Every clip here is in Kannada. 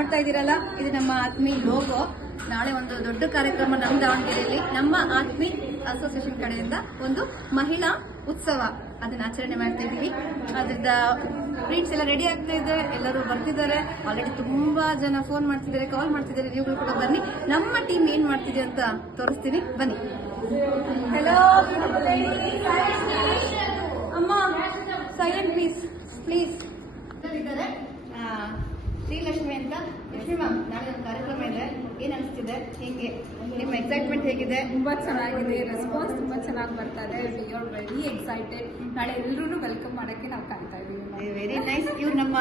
ನೋಡ್ತಾ ಇದ್ದೀರಲ್ಲ, ಇದು ನಮ್ಮ ಆತ್ಮಿ ಲೋಗೋ. ನಾಳೆ ಒಂದು ದೊಡ್ಡ ಕಾರ್ಯಕ್ರಮ ನಮ್ಮ ದಾವಣಗೆರೆಯಲ್ಲಿ ನಮ್ಮ ಆತ್ಮಿ ಅಸೋಸಿಯೇಷನ್ ಕಡೆಯಿಂದ ಒಂದು ಮಹಿಳಾ ಉತ್ಸವ ಅದನ್ನ ಆಚರಣೆ ಮಾಡ್ತಾ ಇದ್ದೀವಿ. ಅದರಿಂದ ಫ್ರೆಂಡ್ಸ್ ಎಲ್ಲ ರೆಡಿ ಆಗ್ತಾ ಇದೆ, ಎಲ್ಲರೂ ಬರ್ತಿದ್ದಾರೆ. ಆಲ್ರೆಡಿ ತುಂಬಾ ಜನ ಫೋನ್ ಮಾಡ್ತಿದ್ದಾರೆ, ಕಾಲ್ ಮಾಡ್ತಿದ್ದಾರೆ. ನೀವುಗಳು ಕೂಡ ಬನ್ನಿ, ನಮ್ಮ ಟೀಮ್ ಏನ್ ಮಾಡ್ತಿದೆ ಅಂತ ತೋರಿಸ್ತೀನಿ, ಬನ್ನಿ. ಹೆಲೋ ಅಮ್ಮ, ಸೈಲೆಂಟ್ ಪ್ಲೀಸ್ ಪ್ಲೀಸ್. ಇದ್ದಾರೆ ಶ್ರೀಲಕ್ಷ್ಮಿ ಅಂತ. ಲಕ್ಷ್ಮಿ ಮ್ಯಾಮ್, ನಾಳೆ ಒಂದು ಕಾರ್ಯಕ್ರಮ ಇದೆ, ಏನ್ ಅನಿಸ್ತಿದೆ? ಹೇಗೆ ನಿಮ್ಮ ಎಕ್ಸೈಟ್ಮೆಂಟ್ ಹೇಗಿದೆ? ತುಂಬಾ ಚೆನ್ನಾಗಿದೆ, ರೆಸ್ಪಾನ್ಸ್ ತುಂಬಾ ಚೆನ್ನಾಗಿ ಬರ್ತಾ ಇದೆ. We are very excited. ನಾಳೆ ಎಲ್ಲರೂ ವೆಲ್ಕಮ್ ಮಾಡಕ್ಕೆ ನಾವು ಕಾಯ್ತಾ ಇದ್ದೀವಿ. Very nice. ಇವ್ರು ನಮ್ಮ,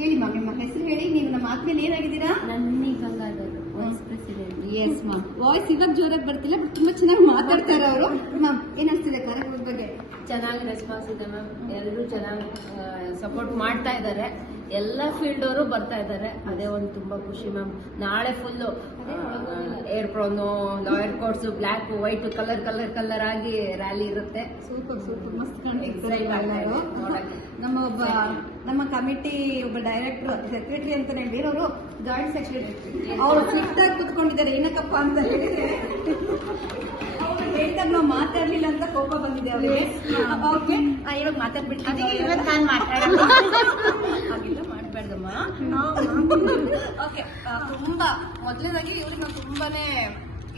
ಹೇಳಿ ಮ್ಯಾಮ್ ನಿಮ್ಮ ಹೆಸರು ಹೇಳಿ. ನೀವು ನಮ್ಮ ಆತ್ಮೀಯ ಏನಾಗಿದ್ದೀರಾ? ನನ್ನಿ Gangadhar, vice president. Yes ma'am. Voice ಇವಾಗ ಜೋರಾಗಿ ಬರ್ತಿಲ್ಲ, ಬಟ್ ತುಂಬಾ ಚೆನ್ನಾಗಿ ಮಾತಾಡ್ತಾರೆ ಅವರು. ಮ್ಯಾಮ್ ಏನ್ ಅನಿಸ್ತಿದೆ ಕಾರ್ಯಕ್ರಮದ ಬಗ್ಗೆ? ಚೆನ್ನಾಗಿ ರೆಸ್ಪಾನ್ಸ್ ಇದೆ ಮ್ಯಾಮ್. ಎಲ್ಲರೂ ಚೆನ್ನಾಗಿ ಸಪೋರ್ಟ್ ಮಾಡ್ತಾ ಇದ್ದಾರೆ. ಎಲ್ಲ ಫೀಲ್ಡ್ ಅವರು ಬರ್ತಾ ಇದ್ದಾರೆ. ಅದೇ ಒಂದು ತುಂಬಾ ಖುಷಿ ಮ್ಯಾಮ್. ನಾಳೆ ಫುಲ್ಲು ಏರ್ ಪ್ರೋನು, lawyer coats, black white colour colour colour ಆಗಿ ರ್ಯಾಲಿ ಇರುತ್ತೆ. ಸೂಪರ್ ಸೂಪರ್, ಮಸ್ತ್ ಎಕ್ಸೈಟ್ ಆಗ್ತಾ ಇದೆ ನೋಡಕ್ಕೆ. ನಮ್ಮ ಕಮಿಟಿ ಒಬ್ಬ ಡೈರೆಕ್ಟರ್, ಸೆಕ್ರೆಟರಿ ಅಂತಾನೆ ಬೇರೆಯವರು ಜಾಯಿಂಟ್ ಸೆಕ್ರೆಟರಿ, ಅವರು ಫಿಟ್ ಆಗಿ ಕುತ್ಕೊಂಡಿದ್ದಾರೆ. ಏನಕ್ಕಪ್ಪ ಅಂತ ಹೇಳಿದ್ರೆ ಅವ್ರು ಹೇಳ್ದಾಗ ನಾವು ಮಾತಾಡ್ಲಿಲ್ಲ ಅಂತ ಕೋಪ ಬಂದಿದೆ ಅವರಿಗೆ. ಓಕೆ, ಇವಾಗ ಮಾತಾಡ್ಬಿಟ್ಟಿದ್ದೀವಿ. ಇವತ್ತು ನಾನು ಮಾತಾಡೋದು ಹಾಗೆಲ್ಲ ಮಾಡಬೇಡ್ದಮ್ಮ. ಓಕೆ, ತುಂಬಾ ಮೊದಲನೇದಾಗಿ ಇವ್ರಿಗೆ ನಾವು ತುಂಬಾನೇ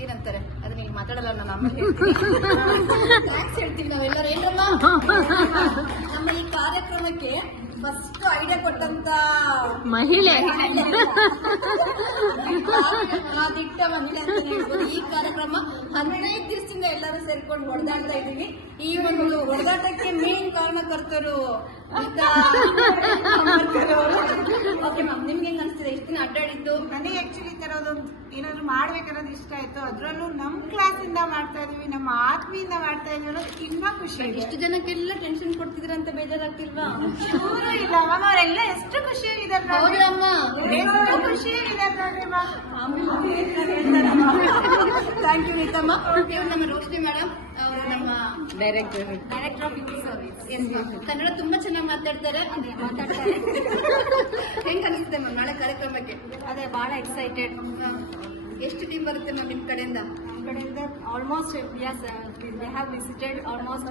ಏನಂತಾರೆ ಅದನ್ನ ಈಗ ಮಾತಾಡಲ್ಲ, ನಾನು ಆಮೇಲೆ ಹೇಳ್ತೀನಿ. ಥ್ಯಾಂಕ್ಸ್ ಹೇಳ್ತೀವಿ ನಾವೆಲ್ಲರೂ. ಏನಲ್ಲ, ನಮ್ಮ ಈ ಕಾರ್ಯಕ್ರಮಕ್ಕೆ ಫಸ್ಟ್ ಐಡಿಯಾ ಕೊಟ್ಟಂತ ಮಹಿಳೆ, ದಿಟ್ಟ ಮಹಿಳೆ ಅಂತ ಹೇಳ್ಬೋದು. ಈ ಕಾರ್ಯಕ್ರಮ 15 ದಿವಸದಿಂದ ಎಲ್ಲರೂ ಸೇರ್ಕೊಂಡು ಹೊಡೆದಾಡ್ತಾ ಇದ್ದೀವಿ. ಈ ಒಂದು ಹೊಡೆದಾಟಕ್ಕೆ ಮೇನ್ ಕಾರಣಕರ್ತರು ಓಕೆ ಮ್ಯಾಮ್, ನಿಮ್ಗೆ ಹೆಂಗ್ ಅನ್ಸ್ತಿದೆ ಇಷ್ಟು ದಿನ ಅಡ್ಡಾಡಿದ್ದು? ನನಗೆ ಆಕ್ಚುಲಿ ಈ ತರದೊಂದು ಏನಾದ್ರು ಮಾಡ್ಬೇಕನ್ನೋದು ಇಷ್ಟ ಆಯ್ತು. ಅದ್ರಲ್ಲೂ ನಮ್ ಕ್ಲಾಸ್ ಇಂದ ಮಾಡ್ತಾ ಇದೀವಿ, ನಮ್ಮ ಆತ್ಮಿಯಿಂದ ಮಾಡ್ತಾ ಇದೀವಿ ಅನ್ನೋದು ತುಂಬಾ ಖುಷಿ ಇದೆ. ಇಷ್ಟು ಜನಕ್ಕೆಲ್ಲ ಟೆನ್ಷನ್ ಕೊಡ್ತಿದ್ರ ಅಂತ ಬೇಜಾರಾಗ್ತಿಲ್ವಾ? ಚೂರು ಇಲ್ಲ ಮ್ಯಾಮ್, ಅವರೆಲ್ಲ ಎಷ್ಟು ಖುಷಿಯಾಗಿದ್ದಾರೆ. ಹೌದಮ್ಮ, ಎಷ್ಟು ಖುಷಿಯಾಗಿದ್ದಾರೆ ನೋಡ್ರಿ ಮ್ಯಾಮ್. Thank you ನೀತಮ್ಮ. ಇವ್ರು ನಮ್ಮ ರೋಶ್ನಿ ಮೇಡಮ್, ಅವರು ನಮ್ಮ director of youth service. Kannada ತುಂಬಾ ಚೆನ್ನಾಗಿ ಮಾತಾಡ್ತಾರೆ. ಹೆಂಗ್ ಅನಿಸುತ್ತೆ ಮ್ಯಾಮ್ ನಾಳೆ ಕಾರ್ಯಕ್ರಮಕ್ಕೆ? ಅದೇ ಬಹಳ ಎಕ್ಸೈಟೆಡ್. ಎಷ್ಟು ಟೀಮ್ ಬರುತ್ತೆ ಮ್ಯಾಮ್ ನಿಮ್ ಕಡೆಯಿಂದ? ಕಡೆಯಿಂದ almost they have visited almost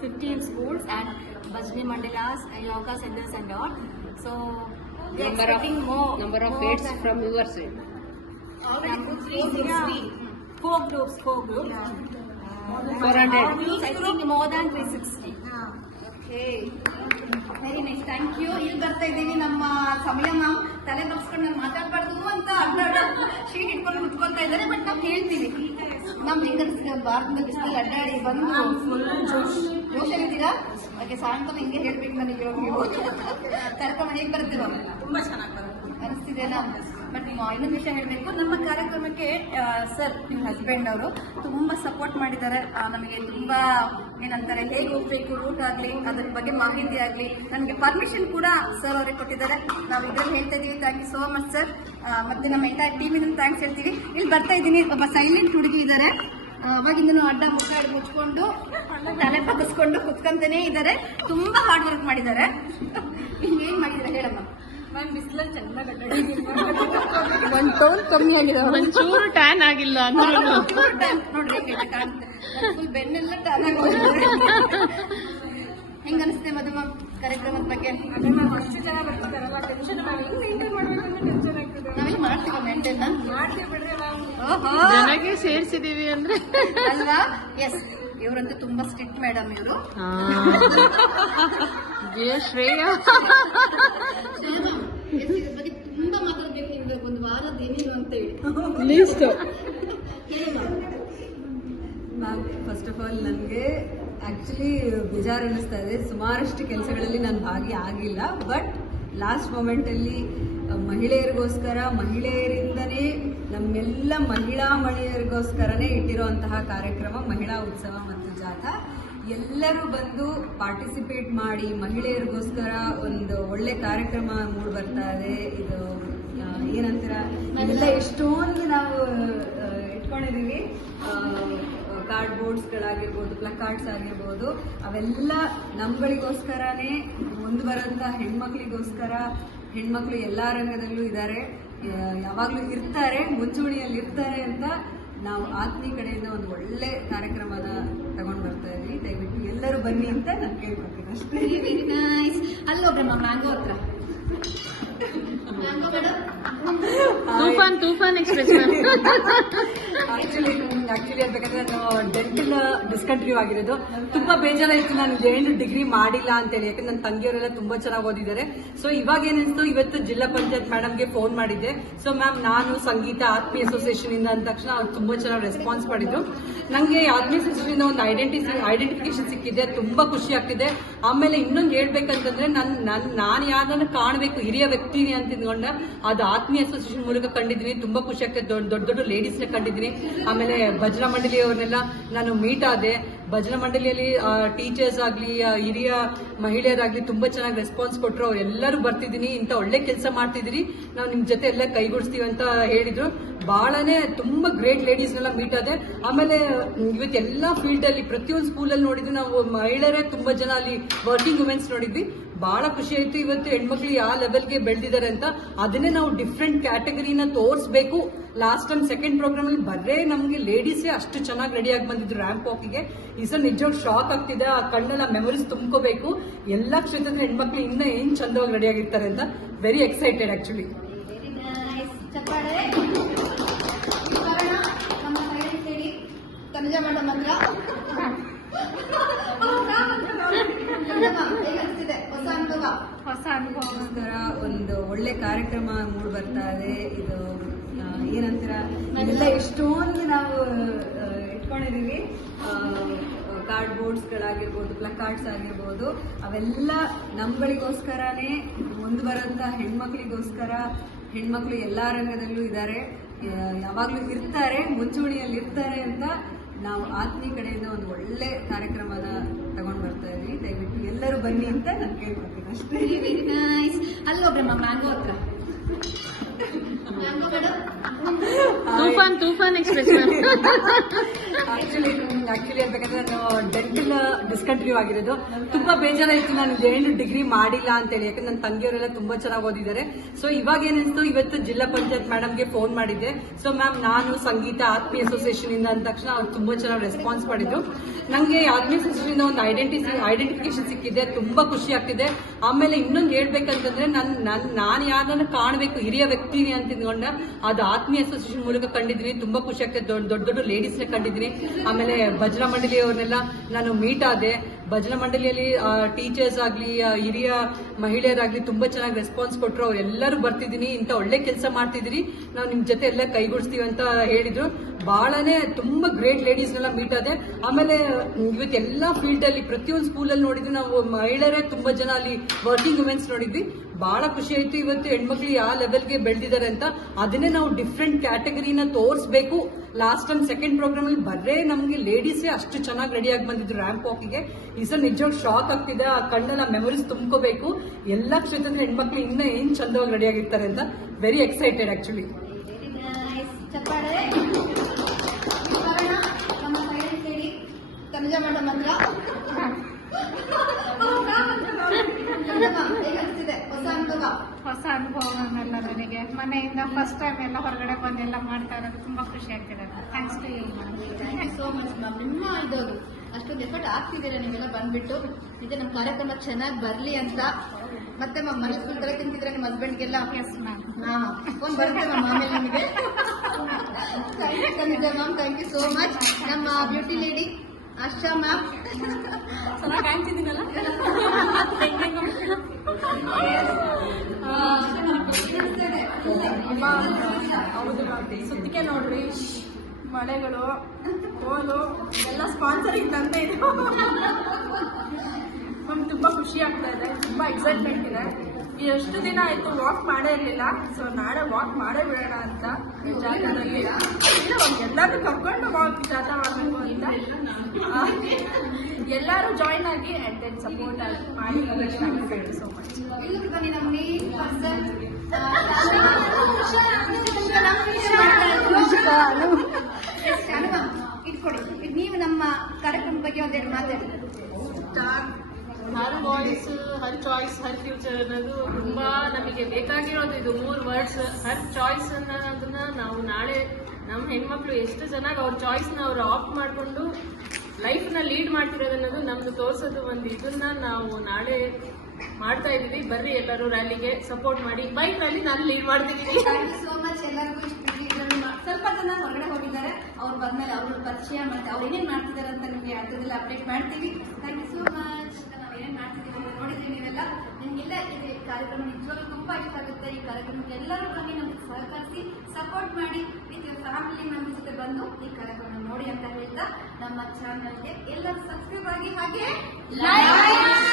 15 schools and Bhajani Mandalas, yoga centers and all. So we are expecting more. Number of aids from your side. Four groups. 400. I think more than 360. Okay, very nice, thank you. ಇಲ್ಲಿ ಬರ್ತಾ ಇದ್ದೀವಿ. ನಮ್ಮ ಸಮಯ ಮ್ಯಾಮ್ ತಲೆ ಬಗ್ಸ್ಕೊಂಡು ನಾನು ಮಾತಾಡ್ಬಾರ್ದು ಅಂತ ಅಡ್ಡಾಡ ಶೀಟ್ ಇಟ್ಕೊಂಡು ಕುತ್ಕೊಳ್ತಾ ಇದ್ದಾರೆ. ಬಟ್ ನಾವು ಹೇಳ್ತೀವಿ, ನಮ್ ಹೆಂಗ್ ಅನಿಸ್ತಿದೆ ಭಾರತದ ಬಿಸಿಲಲ್ಲಿ ಅಡ್ಡಾಡಿ ಬಂದು ಜೋಶಲ್ಲಿದ್ದೀರಾ? ಓಕೆ, ಸಾಯಂಕಾಲ ಹಿಂಗೆ ಹೇಳ್ಬೇಕು ನನಗೆ. ನೀವು ಕಾರ್ಯಕ್ರಮ ಹೇಗೆ ಬರುತ್ತೆ ಮ್ಯಾಮ್? ತುಂಬಾ ಚೆನ್ನಾಗಿ ಬರುತ್ತೆ ಅನಿಸ್ತಿದೆನಾ? ಬಟ್ ಇನ್ನೊಂದು ವಿಷಯ ಹೇಳಬೇಕು, ನಮ್ಮ ಕಾರ್ಯಕ್ರಮಕ್ಕೆ ಸರ್, ನಿಮ್ಮ ಹಸ್ಬೆಂಡ್ ಅವರು ತುಂಬಾ ಸಪೋರ್ಟ್ ಮಾಡಿದ್ದಾರೆ. ನಮಗೆ ತುಂಬಾ ಏನಂತಾರೆ, ಹೇಗೆ ಹೋಗ್ಬೇಕು ರೂಟ್ ಆಗಲಿ, ಅದ್ರ ಬಗ್ಗೆ ಮಾಹಿತಿ ಆಗಲಿ, ನನಗೆ ಪರ್ಮಿಷನ್ ಕೂಡ ಸರ್ ಅವರಿಗೆ ಕೊಟ್ಟಿದ್ದಾರೆ. ನಾವು ಇದ್ರಲ್ಲಿ ಹೇಳ್ತಾ ಇದೀವಿ, thank you so much sir. ಮತ್ತೆ ನಮ್ಮ ಎಂಟೈರ್ ಟೀಮಿನ ಥ್ಯಾಂಕ್ಸ್ ಹೇಳ್ತೀವಿ. ಇಲ್ಲಿ ಬರ್ತಾ ಇದ್ದೀನಿ, ಒಬ್ಬ ಸೈಲೆಂಟ್ ಹುಡುಗಿ ಇದ್ದಾರೆ. ಅವಾಗಿಂದನೂ ಅಡ್ಡ ಮುಖ ಮುಚ್ಕೊಂಡು ತಲೆ ಬಗ್ಗಿಸ್ಕೊಂಡು ಕುತ್ಕೊಂತಾನೆ ಇದ್ದಾರೆ. ತುಂಬಾ ಹಾರ್ಡ್ ವರ್ಕ್ ಮಾಡಿದ್ದಾರೆ. ಏನ್ ಮಾಡಿದ್ದಾರೆ ಹೇಳಮ್ಮ? ಮ್ಯಾಮ್, ಬಿಸಿಲಲ್ಲಿ ಚೆನ್ನಾಗಿ ಒಂದ್ ಟೋನ್ ಕಮ್ಮಿ ಆಗಿದೆ, ಒಂಚೂರು ಟ್ಯಾನ್ ಆಗಿಲ್ಲ ಅಂದ್ರೆ ನೋಡ್ರಿ ಫುಲ್ ಬೆನ್ನೆಲ್ಲ ಟ್ಯಾನ್ ಹೆಂಗ ಅನಿಸುತ್ತೆ ಮಧುಮ ಕಾರ್ಯಕ್ರಮದ ಬಗ್ಗೆ? ಅಷ್ಟು ಜನ ಬರ್ತಿದ್ದಾರಲ್ಲ, ಟೆನ್ಷನ್ ಹೆಂಗ್ ಮೇಂಟೈನ್ ಮಾಡ್ಬೇಕು ಅಂತ ಟೆನ್ಷನ್ ಆಗ್ತದೆ. ನಾವೆಲ್ಲ ಮಾಡ್ತೀವಿ ಮೇಂಟೈನ್, ಮಾಡ್ತೀವಿ ಬಿಡ್ರಿ ಮ್ಯಾಮ್. ಜನಗೆ ಸೇರ್ಸಿದೀವಿ ಅಂದ್ರೆ ಅಲ್ವಾ? ಎಸ್, ಇವರಂತೂ ತುಂಬಾ ಸ್ಟ್ರಿಕ್ಟ್ ಮೇಡಮ್. ಇವರು ಶ್ರೇಯಾ ಇದ್ರ ಬಗ್ಗೆ ತುಂಬಾ ಮಾತಾಡ್ಬೇಕು. ನಿಮ್ಗೆ ಒಂದು ವಾರದ ಏನೇನು ಅಂತ ಹೇಳಿ list ma'am. First of all ನನಗೆ ಆ್ಯಕ್ಚುಲಿ ಬೇಜಾರು ಅನ್ನಿಸ್ತಾ ಇದೆ. ಸುಮಾರಷ್ಟು ಕೆಲಸಗಳಲ್ಲಿ ನಾನು ಭಾಗಿಯಾಗಿಲ್ಲ, ಬಟ್ ಲಾಸ್ಟ್ ಮೊಮೆಂಟಲ್ಲಿ ಮಹಿಳೆಯರಿಗೋಸ್ಕರ, ಮಹಿಳೆಯರಿಂದನೇ ನಮ್ಮೆಲ್ಲ ಮಹಿಳೆಯರಿಗೋಸ್ಕರನೇ ಇಟ್ಟಿರೋಂತಹ ಕಾರ್ಯಕ್ರಮ ಮಹಿಳಾ ಉತ್ಸವ ಮತ್ತು ಜಾಥಾ. ಎಲ್ಲರೂ ಬಂದು ಪಾರ್ಟಿಸಿಪೇಟ್ ಮಾಡಿ ಮಹಿಳೆಯರಿಗೋಸ್ಕರ ಒಂದು ಒಳ್ಳೆ ಕಾರ್ಯಕ್ರಮ ಮೂಡಿ ಬರ್ತಾ ಇದೆ. ಇದು ಏನಂತೀರ, ಎಲ್ಲ ಎಷ್ಟೊಂದು ನಾವು ಇಟ್ಕೊಂಡಿದ್ದೀವಿ. ಕಾರ್ಡ್ಬೋರ್ಡ್ ಬೋರ್ಡ್ಸ್ಗಳಾಗಿರ್ಬೋದು, ಪ್ಲಕಾರ್ಡ್ಸ್ ಆಗಿರ್ಬೋದು, ಅವೆಲ್ಲ ನಮ್ಗಳಿಗೋಸ್ಕರನೇ, ಮುಂದೆ ಬರೋಂಥ ಹೆಣ್ಮಕ್ಳಿಗೋಸ್ಕರ. ಹೆಣ್ಮಕ್ಳು ಎಲ್ಲ ರಂಗದಲ್ಲೂ ಇದ್ದಾರೆ, ಯಾವಾಗಲೂ ಇರ್ತಾರೆ, ಮುಂಚೂಣಿಯಲ್ಲಿ ಇರ್ತಾರೆ ಅಂತ ನಾವು ಆತ್ಮೀ ಕಡೆಯಿಂದ ಒಂದು ಒಳ್ಳೆ ಕಾರ್ಯಕ್ರಮನ ತಗೊಂಡು ಬರ್ತಾ ಇದ್ವಿ. ದಯವಿಟ್ಟು ಎಲ್ಲರೂ ಬನ್ನಿ ಅಂತ ನಾನು ಕೇಳ್ಕೊತೀನಿ ಅಷ್ಟೇ. Very nice. ಅಲ್ಲೊಬ್ರಮ್ಮ ಮ್ಯಾಂಗೋ ಹತ್ರ ತೂಫಾನ್ ಎಕ್ಸ್ಪ್ರೆಸ್ ಆಕ್ಚುಲಿ ಹೇಳ್ಬೇಕಂದ್ರೆ ನಾನು ಡೆಂಟಲ್ ಡಿಸ್ಕಂಟಿನ್ಯೂ ಆಗಿರೋದು ತುಂಬಾ ಬೇಜಾರಾಯ್ತು. ನಾನು ಏನು ಡಿಗ್ರಿ ಮಾಡಿಲ್ಲ ಅಂತೇಳಿ, ಯಾಕಂದ್ರೆ ನನ್ನ ತಂಗಿಯವರೆಲ್ಲ ತುಂಬಾ ಚೆನ್ನಾಗಿ ಓದಿದ್ದಾರೆ. ಸೊ ಇವಾಗ ಏನಿಸ್ತು, ಇವತ್ತು ಜಿಲ್ಲಾ ಪಂಚಾಯತ್ ಮೇಡಮ್ಗೆ ಫೋನ್ ಮಾಡಿದ್ದೆ. ಸೊ ಮ್ಯಾಮ್, ನಾನು ಸಂಗೀತ ಆತ್ಮೀ ಅಸೋಸಿಯೇಷನ್ ಇಂದ ಅಂದ ತಕ್ಷಣ ಅವ್ರು ತುಂಬಾ ಚೆನ್ನಾಗಿ ರೆಸ್ಪಾನ್ಸ್ ಮಾಡಿದ್ರು. ನಂಗೆ ಆತ್ಮೀ ಅಸೋಸಿಯೇಷನ್ ಇಂದ ಒಂದು ಐಡೆಂಟಿಫಿಕೇಶನ್ ಸಿಕ್ಕಿದೆ, ತುಂಬಾ ಖುಷಿ ಆಗ್ತಿದೆ. ಆಮೇಲೆ ಇನ್ನೊಂದು ಹೇಳ್ಬೇಕಂತಂದ್ರೆ ನಾನು ಯಾರನ್ನ ಕಾಣಬೇಕು, ಹಿರಿಯ ವ್ಯಕ್ತಿನಿ ಅಂತ ತಿಳ್ಕೊಂಡ ಅದು ಆತ್ಮೀಯ ಅಸೋಸಿಯೇಷನ್ ಮೂಲಕ ಕಂಡಿದ್ದೀನಿ. ತುಂಬಾ ಖುಷಿ ಆಗ್ತದೆ. ದೊಡ್ಡ ಲೇಡೀಸ್ ನ ಕಂಡಿದ್ದೀನಿ. ಆಮೇಲೆ ಭಜನಾ ಮಂಡಳಿಯವ್ರನ್ನೆಲ್ಲ ನಾನು ಮೀಟ್ ಆದೆ. ಭಜನಾ ಮಂಡಳಿಯಲ್ಲಿ ಟೀಚರ್ಸ್ ಆಗ್ಲಿ, ಹಿರಿಯ ಮಹಿಳೆಯರಾಗ್ಲಿ ತುಂಬಾ ಚೆನ್ನಾಗಿ ರೆಸ್ಪಾನ್ಸ್ ಕೊಟ್ಟರು. ಎಲ್ಲರೂ ಬರ್ತಿದ್ದೀನಿ, ಇಂಥ ಒಳ್ಳೆ ಕೆಲಸ ಮಾಡ್ತಿದ್ದೀರಿ, ನಾವು ನಿಮ್ ಜೊತೆ ಎಲ್ಲ ಕೈಗೂಡಿಸ್ತೀವಿ ಅಂತ ಹೇಳಿದ್ರು. ಬಹಳನೇ ತುಂಬಾ ಗ್ರೇಟ್ ಲೇಡೀಸ್ನೆಲ್ಲ ಮೀಟ್ ಆದೆ. ಆಮೇಲೆ ಇವತ್ತು ಎಲ್ಲಾ ಫೀಲ್ಡ್ ಅಲ್ಲಿ, ಪ್ರತಿಯೊಂದು ಸ್ಕೂಲಲ್ಲಿ ನೋಡಿದ್ವಿ ನಾವು, ಮಹಿಳೆಯರೇ ತುಂಬಾ ಜನ ಅಲ್ಲಿ ವರ್ಕಿಂಗ್ ವುಮೆನ್ಸ್ ನೋಡಿದ್ವಿ. ಬಹಳ ಖುಷಿ ಆಯ್ತು. ಇವತ್ತು ಹೆಣ್ಮಕ್ಳು ಯಾವ ಲೆವೆಲ್ಗೆ ಬೆಳೆದಿದ್ದಾರೆ ಅಂತ, ಅದನ್ನೇ ನಾವು ಡಿಫ್ರೆಂಟ್ ಕ್ಯಾಟಗರಿನ ತೋರಿಸಬೇಕು. ಲಾಸ್ಟ್ ಟೈಮ್ ಸೆಕೆಂಡ್ ಪ್ರೋಗ್ರಾಮ್ ಅಲ್ಲಿ ಬರೇ ನಮ್ಗೆ ಲೇಡೀಸೇ ಅಷ್ಟು ಚೆನ್ನಾಗಿ ರೆಡಿ ಆಗಿ ಬಂದಿದ್ರು ರ್ಯಾಂಪ್ ವಾಕಿಗೆ. ಈ ಸಲ ನಿಜವಾಗ್ ಶಾಕ್ ಆಗ್ತಿದೆ. ಆ ಕಣ್ಣೆಲ್ಲ ಮೆಮೊರೀಸ್ ತುಂಬ್ಕೋಬೇಕು. ಎಲ್ಲಾ ಕ್ಷೇತ್ರದ ಹೆಣ್ಮಕ್ಳು ಇನ್ನ ಏನ್ ಚಂದವಾಗಿ ರೆಡಿ ಆಗಿರ್ತಾರೆ ಅಂತ very excited actually. Very nice. ಚಪ್ಪಾಳೆ. ನಮ್ಮ ಸೈಲೆಂಟ್ ಲೇಡಿ ತನುಜಾ ಮೇಡಮ್ ಹತ್ರ ಹೇಗನ್ನಿಸ್ತಿದೆ ಹೊಸ ಅನುಭವಕ್ಕೋಸ್ಕರ ಒಂದು ಒಳ್ಳೆ ಕಾರ್ಯಕ್ರಮ ಮೂಡ್ ಬರ್ತಾ ಇದೆ. ಇದು ಏನಂತೀರ, ಇದೆಲ್ಲ ಎಷ್ಟೊಂದು ನಾವು ಇಟ್ಕೊಂಡಿದೀವಿ. ಕಾರ್ಡ್ ಬೋರ್ಡ್ಸ್ಗಳಾಗಿರ್ಬೋದು, ಪ್ಲಕಾರ್ಡ್ಸ್ ಆಗಿರ್ಬೋದು, ಅವೆಲ್ಲ ನಮ್ಗಳಿಗೋಸ್ಕರನೇ, ಮುಂದೆ ಬರೋಂಥ ಹೆಣ್ಮಕ್ಳಿಗೋಸ್ಕರ. ಹೆಣ್ಮಕ್ಳು ಎಲ್ಲ ರಂಗದಲ್ಲೂ ಇದ್ದಾರೆ, ಯಾವಾಗಲೂ ಇರ್ತಾರೆ, ಮುಂಚೂಣಿಯಲ್ಲಿ ಇರ್ತಾರೆ ಅಂತ ನಾವು ಆತ್ಮೀ ಕಡೆಯಿಂದ ಒಂದು ಒಳ್ಳೆ ಕಾರ್ಯಕ್ರಮನ ತಗೊಂಡು ಬರ್ತಾ ಇದ್ವಿ. ದಯವಿಟ್ಟು ಎಲ್ಲರೂ ಬನ್ನಿ ಅಂತ ನಾನು ಕೇಳ್ಕೊತೀನಿ ಅಷ್ಟೇ. Very nice. ಅಲ್ಲೊಬ್ರಮ್ಮ ಮ್ಯಾಂಗೋ ಹತ್ರ ತೂಫಾನ್ ಎಕ್ಸ್ಪ್ರೆಸ್ ಆಕ್ಚುಲಿ ಹೇಳ್ಬೇಕಂದ್ರೆ ನಾನು ಡೆಂಟಲ್ ಡಿಸ್ಕಂಟಿನ್ಯೂ ಆಗಿರೋದು ತುಂಬಾ ಬೇಜಾರಾಯ್ತು. ನಾನು ಏನು ಡಿಗ್ರಿ ಮಾಡಿಲ್ಲ ಅಂತೇಳಿ, ಯಾಕಂದ್ರೆ ನನ್ನ ತಂಗಿಯವರೆಲ್ಲ ತುಂಬಾ ಚೆನ್ನಾಗಿ ಓದಿದ್ದಾರೆ. ಸೊ ಇವಾಗ ಏನಿಸ್ತು, ಇವತ್ತು ಜಿಲ್ಲಾ ಪಂಚಾಯತ್ ಮೇಡಮ್ಗೆ ಫೋನ್ ಮಾಡಿದ್ದೆ. ಸೊ ಮ್ಯಾಮ್, ನಾನು ಸಂಗೀತ ಆತ್ಮೀ ಅಸೋಸಿಯೇಷನ್ ಇಂದ ಅಂದ ತಕ್ಷಣ ಅವ್ರು ತುಂಬಾ ಚೆನ್ನಾಗಿ ರೆಸ್ಪಾನ್ಸ್ ಮಾಡಿದ್ರು. ನಂಗೆ ಆತ್ಮೀಯ ಅಸೋಸಿಯೇಷನ್ ಇಂದ ಒಂದು ಐಡೆಂಟಿಫಿಕೇಶನ್ ಸಿಕ್ಕಿದೆ, ತುಂಬಾ ಖುಷಿ ಆಗ್ತಿದೆ. ಆಮೇಲೆ ಇನ್ನೊಂದು ಹೇಳ್ಬೇಕಂತಂದ್ರೆ ನಾನು ಯಾರನ್ನ ಕಾಣಬೇಕು, ಹಿರಿಯ ವ್ಯಕ್ತಿನಿ ಅಂತ ತಿಳ್ಕೊಂಡ ಅದು ಆತ್ಮೀಯ ಅಸೋಸಿಯೇಷನ್ ಮೂಲಕ ಕಂಡಿದ್ದೀನಿ. ತುಂಬಾ ಖುಷಿ ಆಗ್ತದೆ. ದೊಡ್ಡ ಲೇಡೀಸ್ ನ ಕಂಡಿದ್ದೀನಿ. ಆಮೇಲೆ ಭಜನಾ ಮಂಡಳಿಯವ್ರನ್ನೆಲ್ಲ ನಾನು ಮೀಟ್ ಆದೆ. ಭಜನಾ ಮಂಡಳಿಯಲ್ಲಿ ಟೀಚರ್ಸ್ ಆಗ್ಲಿ, ಹಿರಿಯ ಮಹಿಳೆಯರಾಗ್ಲಿ ತುಂಬಾ ಚೆನ್ನಾಗಿ ರೆಸ್ಪಾನ್ಸ್ ಕೊಟ್ಟರು. ಎಲ್ಲರೂ ಬರ್ತಿದ್ದೀನಿ, ಇಂಥ ಒಳ್ಳೆ ಕೆಲಸ ಮಾಡ್ತಿದ್ದೀರಿ, ನಾವು ನಿಮ್ ಜೊತೆ ಎಲ್ಲ ಕೈಗೂಡಿಸ್ತೀವಿ ಅಂತ ಹೇಳಿದ್ರು. ಬಹಳನೇ ತುಂಬಾ ಗ್ರೇಟ್ ಲೇಡೀಸ್ನೆಲ್ಲ ಮೀಟ್ ಆದೆ. ಆಮೇಲೆ ಇವತ್ತು ಎಲ್ಲಾ ಫೀಲ್ಡ್ ಅಲ್ಲಿ, ಪ್ರತಿಯೊಂದು ಸ್ಕೂಲಲ್ಲಿ ನೋಡಿದ್ವಿ ನಾವು, ಮಹಿಳೆಯರೇ ತುಂಬಾ ಜನ ಅಲ್ಲಿ ವರ್ಕಿಂಗ್ ವುಮೆನ್ಸ್ ನೋಡಿದ್ವಿ. ಬಹಳ ಖುಷಿ ಆಯ್ತು. ಇವತ್ತು ಹೆಣ್ಮಕ್ಳು ಯಾವ ಲೆವೆಲ್ಗೆ ಬೆಳೆದಿದ್ದಾರೆ ಅಂತ, ಅದನ್ನೇ ನಾವು ಡಿಫ್ರೆಂಟ್ ಕ್ಯಾಟಗರಿನ ತೋರಿಸಬೇಕು. ಲಾಸ್ಟ್ ಟೈಮ್ ಸೆಕೆಂಡ್ ಪ್ರೋಗ್ರಾಮ್ ಅಲ್ಲಿ ಬರೇ ನಮ್ಗೆ ಲೇಡೀಸೇ ಅಷ್ಟು ಚೆನ್ನಾಗಿ ರೆಡಿ ಆಗಿ ಬಂದಿದ್ರು ರ್ಯಾಂಪ್ ವಾಕಿಗೆ. ಈ ಸಲ ನಿಜವಾಗ್ ಶಾಕ್ ಆಗ್ತಿದೆ. ಆ ಕಣ್ಣೆಲ್ಲ ಮೆಮೊರೀಸ್ ತುಂಬ್ಕೋಬೇಕು. ಎಲ್ಲಾ ಕ್ಷೇತ್ರದ ಹೆಣ್ಮಕ್ಳು ಇನ್ನ ಏನ್ ಚಂದವಾಗಿ ರೆಡಿ ಆಗಿರ್ತಾರೆ ಅಂತ very excited actually. Very nice. ಚಪ್ಪಾಳೆ. ನಮ್ಮ ಸೈಲೆಂಟ್ ಲೇಡಿ ತನುಜಾ ಮೇಡಮ್ ಹತ್ರ ಹೇಗನ್ನಿಸ್ತಿದೆ ಹೊಸ ಅನುಭವ ಎಲ್ಲ ನನಗೆ. ಮನೆಯಿಂದ ಫಸ್ಟ್ ಟೈಮ್ ಎಲ್ಲ ಹೊರಗಡೆ ಬಂದೆಲ್ಲ ಮಾಡ್ತಾ ಇರೋದು ತುಂಬಾ ಖುಷಿ ಆಗ್ತಿದೆ. Thanks to you. Thank you so much ma'am. ನಿಮ್ಮ ಇದೋದು ಅಷ್ಟೊಂದು ಎಫರ್ಟ್ ಆಗ್ತಿದ್ದೀರಾ ನೀವೆಲ್ಲ ಬಂದ್ಬಿಟ್ಟು. ನಿಜ ನಮ್ಮ ಕಾರ್ಯಕ್ರಮ ಚೆನ್ನಾಗಿ ಬರಲಿ ಅಂತ. ಮತ್ತೆ ಮ್ಯಾಮ್, ಮನೆ ಫುಲ್ ಕಡೆ ತಿಂತಿದ್ರೆ ನಿಮ್ಮ ಹಸ್ಬೆಂಡ್ಗೆಲ್ಲ? Yes ma'am. ಫೋನ್ ಬರುತ್ತೆ ಮ್ಯಾಮ್ ಆಮೇಲೆ ನಿಮಗೆ. Thank you ma'am, thank you so much. ನಮ್ಮ ಬ್ಯೂಟಿ ಲೇಡಿ ಆಶಾ ಮ್ಯಾಮ್ ಚೆನ್ನಾಗಿ ಕಾಣ್ತಿದ್ದೀನಲ್ಲ. ಹೌದು, ಸುತ್ತಿಗೆ ನೋಡ್ರಿ, ಮಳೆಗಳು, ಕೋಲು ಎಲ್ಲ ಸ್ಪಾನ್ಸರಿಂಗ್ ತಂದೆ ಇದೆ. ನಮ್ಗೆ ತುಂಬ ಖುಷಿ ಆಗ್ತಾ ಇದೆ, ತುಂಬ ಎಕ್ಸೈಟ್ಮೆಂಟ್ ಇದೆ. ಎಷ್ಟು ದಿನ ಆಯಿತು ವಾಕ್ ಮಾಡೇ ಇರಲಿಲ್ಲ. ಸೊ ನಾಳೆ ವಾಕ್ ಮಾಡೇ ಬಿಡೋಣ ಅಂತ ಜಾಥಾದಲ್ಲಿ ಎಲ್ಲರೂ ಕರ್ಕೊಂಡು ವಾಕ್ ಜಾಥಾ ಮಾಡಬೇಕು ಅಂತ ಎಲ್ಲರೂ ಜಾಯಿನ್ ಆಗಿ ಆ್ಯಂಡ್ ದೆನ್ ಸಪೋರ್ಟ್ ಮಾಡಿ. Thank you so much. ಇಲ್ಲಿಗೆ ಬನ್ನಿ ನಮ್ಮ ಮೇನ್ ಪರ್ಸನ್ ಇಟ್ಕೊಡಿ. ನೀವು ನಮ್ಮ ಕಾರ್ಯಕ್ರಮದ ಬಗ್ಗೆ ಒಂದೆರಡು ಮಾತಾಡಿ. ಹರ್ ವಾಯ್ಸ್ ಹರ್ ಚಾಯ್ಸ್ ಹರ್ ಫ್ಯೂಚರ್ ಅನ್ನೋದು ತುಂಬಾ ನಮಗೆ ಬೇಕಾಗಿರೋದು. ಇದು 3 ವರ್ಡ್ಸ್. ಹರ್ ಚಾಯ್ಸ್ ಅನ್ನೋದನ್ನ ನಾವು ನಾಳೆ ನಮ್ಮ ಹೆಣ್ಮಕ್ಳು ಎಷ್ಟು ಚೆನ್ನಾಗಿ ಅವ್ರ ಚಾಯ್ಸ್ನ ಅವ್ರು ಆಪ್ಟ್ ಮಾಡಿಕೊಂಡು ಲೈಫ್ನ ಲೀಡ್ ಮಾಡ್ತಿರೋದು ಅನ್ನೋದು ನಮ್ದು ತೋರಿಸೋದು ಒಂದು ಇದನ್ನ ನಾವು ನಾಳೆ ಮಾಡ್ತಾ ಇದೀವಿ. ಬರ್ರಿ ಎಲ್ಲರೂ ರ್ಯಾಲಿಗೆ ಸಪೋರ್ಟ್ ಮಾಡಿ. ಬೈಕ್ ರ್ಯಾಲಿ ನಾನು ಲೀಡ್ ಮಾಡ್ತಿದ್ದೀನಿ. ಥ್ಯಾಂಕ್ ಯು ಸೋ ಮಚ್ ಎಲ್ಲರಿಗೂ. ಸ್ವಲ್ಪ ಜನ ಹೊರಗಡೆ ಹೋಗಿದ್ದಾರೆ, ಅವ್ರು ಬಂದ್ಮೇಲೆ ಅವ್ರ ಪರಿಚಯ ಮತ್ತೆ ಅವ್ರು ಏನೇನ್ ಮಾಡ್ತಿದ್ದಾರೆ ಅಂತ ನಿಮಗೆ ಅರ್ಥದಲ್ಲಿ ಅಪ್ಡೇಟ್ ಮಾಡ್ತೀವಿ. Thank you so much. ನಾವು ಏನೇನ್ ಮಾಡ್ತಿದ್ದೀವಿ ಅಂತ ನೋಡಿದ್ರಿ ನೀವೆಲ್ಲ. ನಿಮ್ಗೆಲ್ಲ ಇದು ಕಾರ್ಯಕ್ರಮ ನಿಜವಾಗ್ಲೂ ತುಂಬಾ ಇಷ್ಟ ಆಗುತ್ತೆ. ಈ ಕಾರ್ಯಕ್ರಮಕ್ಕೆ ಎಲ್ಲರೂ ಬಂದು ನಮಗೆ ಸಹಕರಿಸಿ ಸಪೋರ್ಟ್ ಮಾಡಿ ವಿತ್ ಯುವರ್ ಫ್ಯಾಮಿಲಿ ಮೆಂಬರ್ಸ್ ಜೊತೆ ಬಂದು ಈ ಕಾರ್ಯಕ್ರಮ ನೋಡಿ ಅಂತ ಹೇಳ್ತಾ ನಮ್ಮ ಚಾನಲ್ಗೆ ಎಲ್ಲರೂ ಸಬ್ಸ್ಕ್ರೈಬ್ ಆಗಿ ಹಾಗೆ ಲೈಕ್